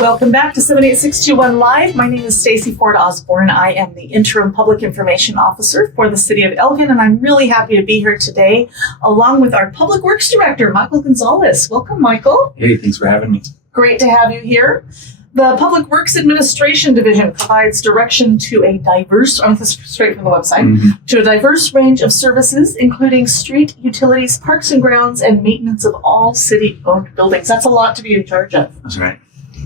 Welcome back to 78621 Live. My name is STACEY Osbourne. I am the Interim Public Information Officer for the City of Elgin, and I'm really happy to be here today along with our Public Works Director, Michael Gonzalez. Welcome, Michael. Hey, thanks for having me. Great to have you here. The Public Works Administration Division provides direction to a diverse, this is straight from the website, to a diverse range of services, including street, utilities, parks and grounds, and maintenance of all city-owned buildings. That's a lot to be in charge of. That's right.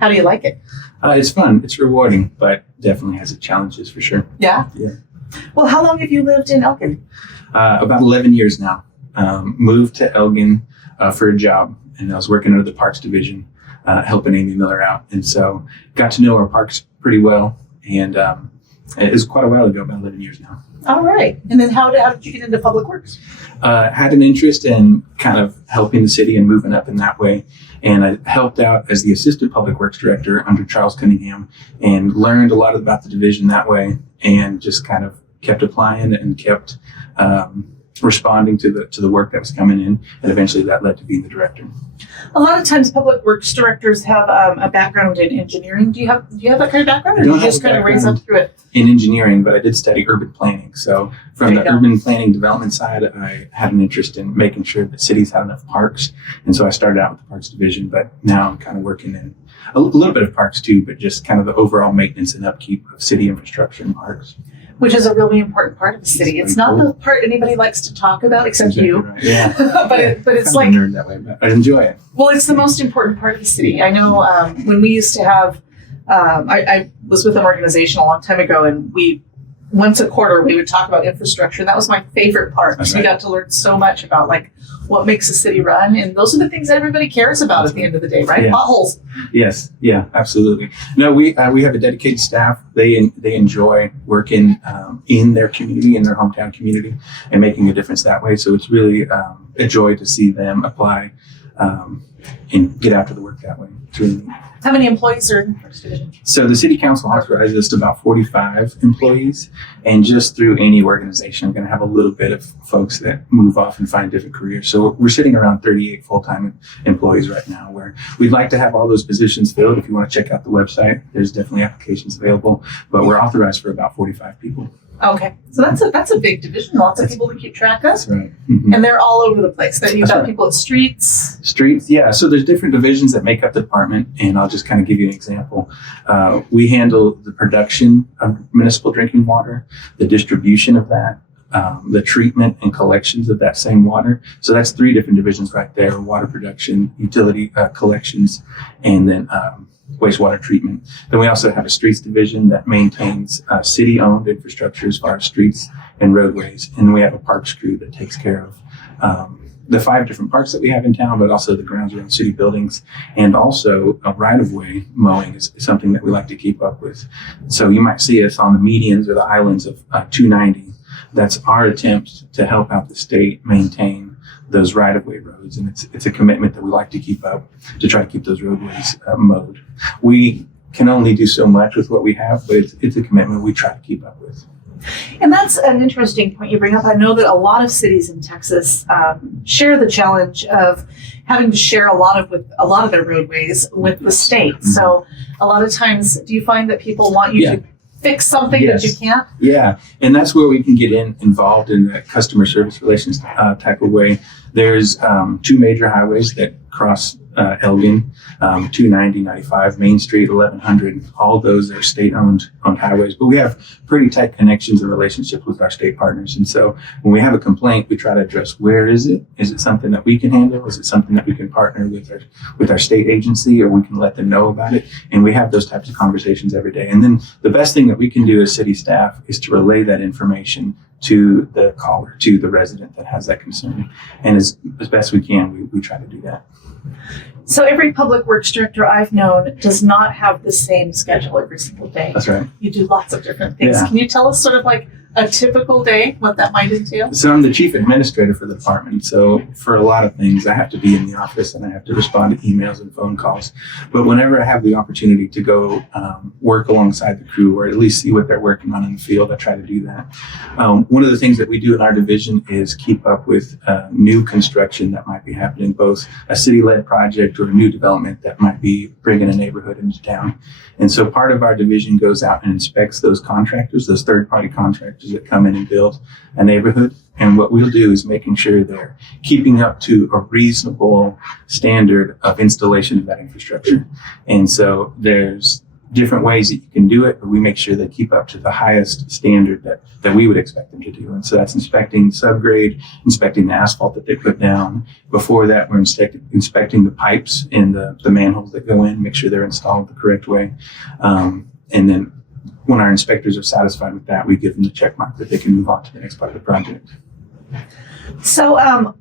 How do you like it? It's fun. It's rewarding, but definitely has its challenges for sure. Yeah? Yeah. Well, how long have you lived in Elgin? About 11 years now. Moved to Elgin for a job, and I was working under the Parks Division, helping Amy Miller out. And so got to know our parks pretty well. And it was quite a while ago, about 11 years now. All right. And then how did you get into Public Works? Had an interest in kind of helping the city and moving up in that way. And I helped out as the Assistant Public Works Director under Charles Cunningham and learned a lot about the division that way, and just kind of kept applying and kept responding to the work that was coming in. And eventually that led to being the director. A lot of times Public Works Directors have a background in engineering. Do you have that kind of background, or do you just kind of raise up through it? In engineering, but I did study urban planning. So from the urban planning development side, I had an interest in making sure that cities had enough parks. And so I started out with the Parks Division, but now I'm kind of working in a little bit of parks too, but just kind of the overall maintenance and upkeep of city infrastructure and parks. Which is a really important part of the city. It's not the part anybody likes to talk about, except you. Right. Yeah. but it's like a nerd that way, but I enjoy it. Well, it's the most important part of the city. I know when we used to have, I was with an organization a long time ago, and once a quarter we would talk about infrastructure. That was my favorite part because we got to learn so much about what makes a city run, and those are the things that everybody cares about at the end of the day, right? Yeah. Potholes. Yes, yeah, absolutely. No, we have a dedicated staff. They enjoy working in their community, in their hometown community, and making a difference that way. So it's really a joy to see them apply and get after the work that way. It's really neat. How many employees are in the Parks Division? So the City Council authorizes us to about 45 employees, and just through any organization, I'm going to have a little bit of folks that move off and find different careers. So we're sitting around 38 full-time employees right now, where we'd like to have all those positions filled. If you want to check out the website, there's definitely applications available, but we're authorized for about 45 people. Okay, so that's a big division. Lots of people to keep track of. That's right. And they're all over the place. Then you've got people at streets. Streets, yeah. So there's different divisions that make up the department, and I'll just kind of give you an example. We handle the production of municipal drinking water, the distribution of that, the treatment and collections of that same water. So that's 3 different divisions right there: water production, utility collections, and then wastewater treatment. Then we also have a streets division that maintains city-owned infrastructure as far as streets and roadways. And we have a parks crew that takes care of the 5 different parks that we have in town, but also the grounds around city buildings. And also a right-of-way mowing is something that we like to keep up with. So you might see us on the medians or the islands of 290. That's our attempt to help out the state maintain those right-of-way roads, and it's a commitment that we like to keep up to try to keep those roadways mowed. We can only do so much with what we have, but it's a commitment we try to keep up with. And that's an interesting point you bring up. I know that a lot of cities in Texas share the challenge of having to share a lot of their roadways with the state. Mm-hmm. So a lot of times, do you find that people want you to fix something that you can't? Yeah, and that's where we can get involved in the customer service relations type of way. There's 2 major highways that cross Elgin, 290, 95, Main Street, 1100. All those are state-owned highways, but we have pretty tight connections and relationships with our state partners. And so when we have a complaint, we try to address, where is it? Is it something that we can handle? Is it something that we can partner with our state agency, or we can let them know about it? And we have those types of conversations every day. And then the best thing that we can do as city staff is to relay that information to the caller, to the resident that has that concern. And as best we can, we try to do that. So every public works director I've known does not have the same schedule every single day. That's right. You do lots of different things. Yeah. Can you tell us sort of a typical day, what that might entail? So I'm the chief administrator for the department. So for a lot of things, I have to be in the office and I have to respond to emails and phone calls. But whenever I have the opportunity to go work alongside the crew or at least see what they're working on in the field, I try to do that. One of the things that we do in our division is keep up with new construction that might be happening, both a city-led project or a new development that might be bringing a neighborhood into town. And so part of our division goes out and inspects those contractors, those third-party contractors that come in and build a neighborhood. And what we'll do is making sure they're keeping up to a reasonable standard of installation of that infrastructure. And so there's different ways that you can do it, but we make sure they keep up to the highest standard that we would expect them to do. And so that's inspecting subgrade, inspecting the asphalt that they put down. Before that, we're inspecting the pipes and the manholes that go in, make sure they're installed the correct way. And then when our inspectors are satisfied with that, we give them the check mark that they can move on to the next part of the project. So,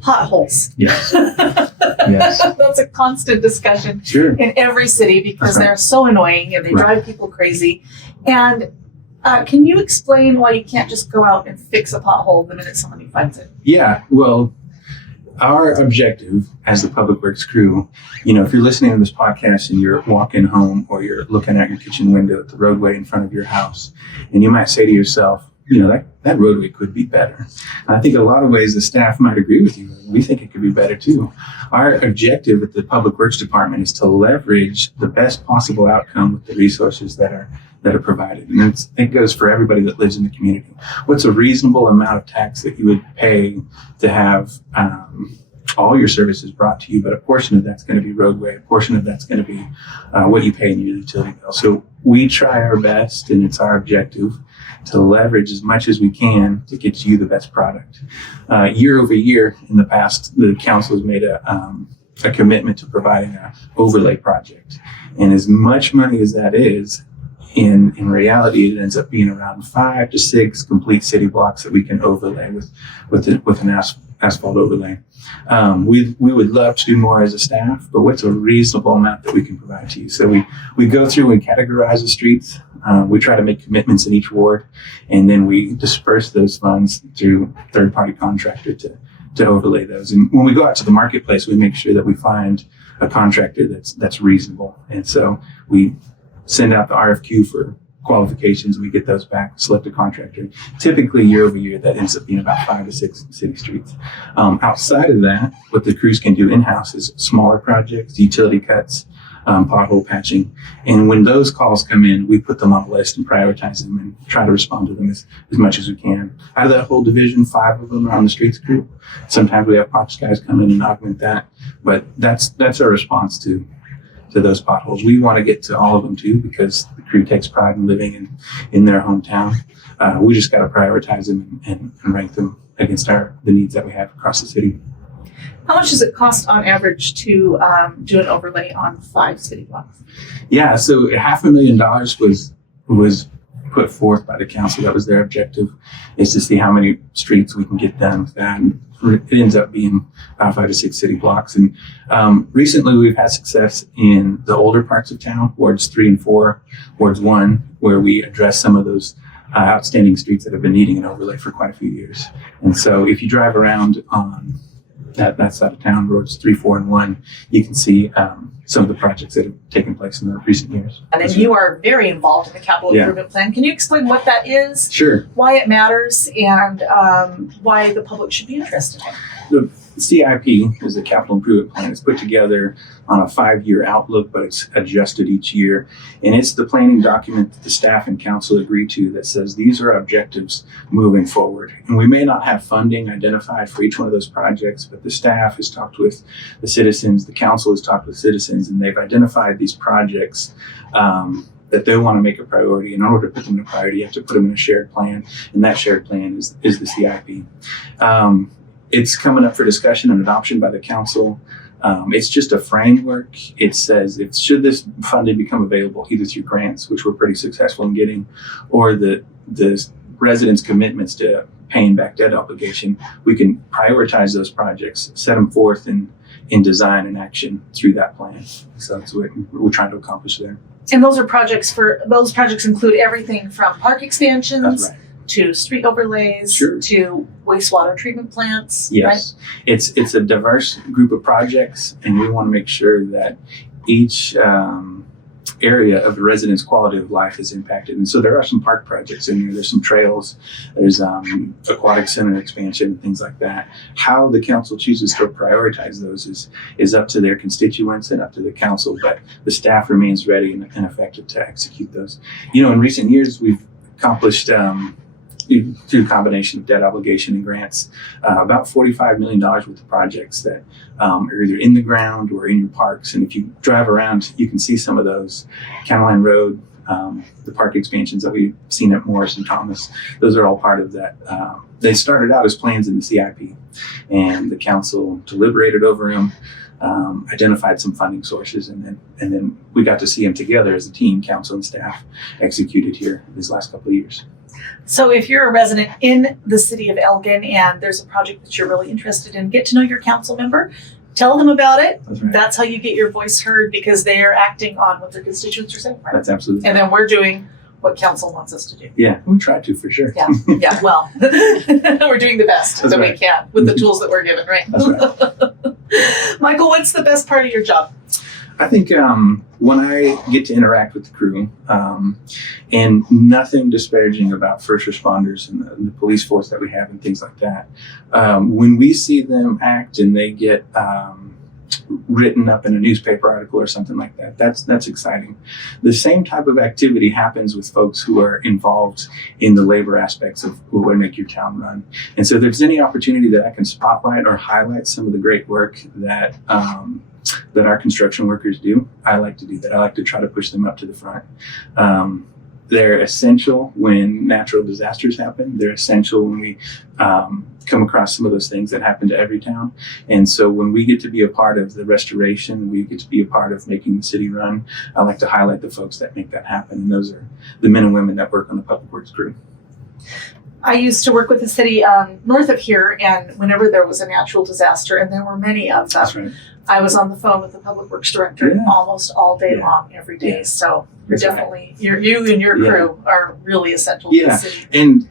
potholes. Yes. Yes. That's a constant discussion Sure. in every city because they're so annoying and they drive people crazy. And can you explain why you can't just go out and fix a pothole the minute somebody finds it? Yeah. Well, our objective as the public works crew, if you're listening to this podcast and you're walking home or you're looking out your kitchen window at the roadway in front of your house, and you might say to yourself, that roadway could be better. And I think in a lot of ways the staff might agree with you. We think it could be better too. Our objective at the Public Works Department is to leverage the best possible outcome with the resources that are provided. And it goes for everybody that lives in the community. What's a reasonable amount of tax that you would pay to have all your services brought to you, but a portion of that's going to be roadway, a portion of that's going to be what you pay in your utility bill. So we try our best, and it's our objective to leverage as much as we can to get you the best product. Year over year in the past, the council has made a commitment to providing an overlay project. And as much money as that is, in reality, it ends up being around 5 to 6 complete city blocks that we can overlay with an asphalt overlay. We would love to do more as a staff, but what's a reasonable amount that we can provide to you? So we go through and categorize the streets. We try to make commitments in each ward, and then we disperse those funds through third-party contractor to overlay those. And when we go out to the marketplace, we make sure that we find a contractor that's reasonable. And so we send out the RFQ for qualifications, and we get those back, select a contractor. Typically, year over year, that ends up being about 5 to 6 city streets. Outside of that, what the crews can do in-house is smaller projects, utility cuts, pothole patching. And when those calls come in, we put them on a list and prioritize them and try to respond to them as much as we can. Out of that whole division, 5 of them are on the streets group. Sometimes we have parks guys come in and augment that, but that's our response to those potholes. We want to get to all of them too, because the crew takes pride in living in their hometown. We just got to prioritize them and rank them against the needs that we have across the city. How much does it cost on average to do an overlay on 5 city blocks? Yeah, so $500,000 was put forth by the council. That was their objective, is to see how many streets we can get done with that. And it ends up being about 5 to 6 city blocks. And recently we've had success in the older parts of town, wards 3 and 4, wards 1, where we address some of those outstanding streets that have been needing an overlay for quite a few years. And so if you drive around on that side of town, roads 3, 4, and 1, you can see some of the projects that have taken place in the recent years. And then you are very involved in the capital improvement plan. Can you explain what that is? Sure. Why it matters, and why the public should be interested in it? The CIP is the capital improvement plan. It's put together on a 5-year outlook, but it's adjusted each year. And it's the planning document that the staff and council agree to that says these are objectives moving forward. And we may not have funding identified for each one of those projects, but the staff has talked with the citizens, the council has talked with citizens, and they've identified these projects that they want to make a priority. In order to put them in a priority, you have to put them in a shared plan, and that shared plan is the CIP. It's coming up for discussion and adoption by the council. It's just a framework. It says should this funding become available either through grants, which we're pretty successful in getting, or the residents' commitments to paying back debt obligation, we can prioritize those projects, set them forth in design and action through that plan. So that's what we're trying to accomplish there. And those projects include everything from park expansions to street overlays, Sure. to wastewater treatment plants. Yes, it's a diverse group of projects, and we want to make sure that each area of the residents' quality of life is impacted. And so there are some park projects in there. There's some trails. There's aquatic center expansion and things like that. How the council chooses to prioritize those is up to their constituents and up to the council. But the staff remains ready and effective to execute those. In recent years we've accomplished. Through a combination of debt obligation and grants, about $45 million worth of projects that are either in the ground or in your parks. And if you drive around, you can see some of those. County Line Road, the park expansions that we've seen at Morris and Thomas, those are all part of that. They started out as plans in the CIP, and the council deliberated over them, identified some funding sources, and then we got to see them together as a team, council and staff, executed here these last couple of years. So if you're a resident in the city of Elgin and there's a project that you're really interested in, get to know your council member, tell them about it. That's right. That's how you get your voice heard, because they are acting on what their constituents are saying. Right? That's absolutely. And then we're doing what council wants us to do. Yeah, we try to, for sure. Yeah. Well, we're doing the best That's that right. we can with the tools that we're given, right? That's right. Michael, what's the best part of your job? I think when I get to interact with the crew, and nothing disparaging about first responders and the police force that we have and things like that, when we see them act and they get written up in a newspaper article or something like that, that's exciting. The same type of activity happens with folks who are involved in the labor aspects of what make your town run. And so if there's any opportunity that I can spotlight or highlight some of the great work that our construction workers do, I like to do that. I like to try to push them up to the front. They're essential when natural disasters happen. They're essential when we come across some of those things that happen to every town. And so when we get to be a part of the restoration, we get to be a part of making the city run, I like to highlight the folks that make that happen. And those are the men and women that work on the public works crew. I used to work with the city north of here, and whenever there was a natural disaster, and there were many of them, That's right. I was on the phone with the public works director Yeah. almost all day Yeah. long, every day. Yeah. So you're That's right. definitely, you and your Yeah. crew are really essential to Yeah. the city. And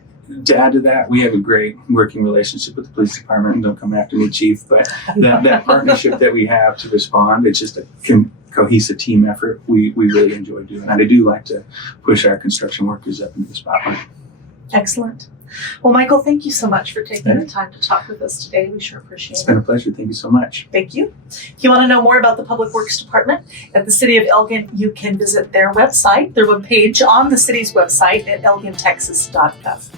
to add to that, we have a great working relationship with the police department. Don't come after me, Chief, but that partnership that we have to respond, it's just a cohesive team effort. We really enjoy doing. And I do like to push our construction workers up into the spotlight. Excellent. Well, Michael, thank you so much for taking the time to talk with us today. We sure appreciate It's it. been a pleasure. Thank you so much. Thank you. If you want to know more about the Public Works Department at the City of Elgin, you can visit their website, their webpage on the city's website at elgintexas.gov.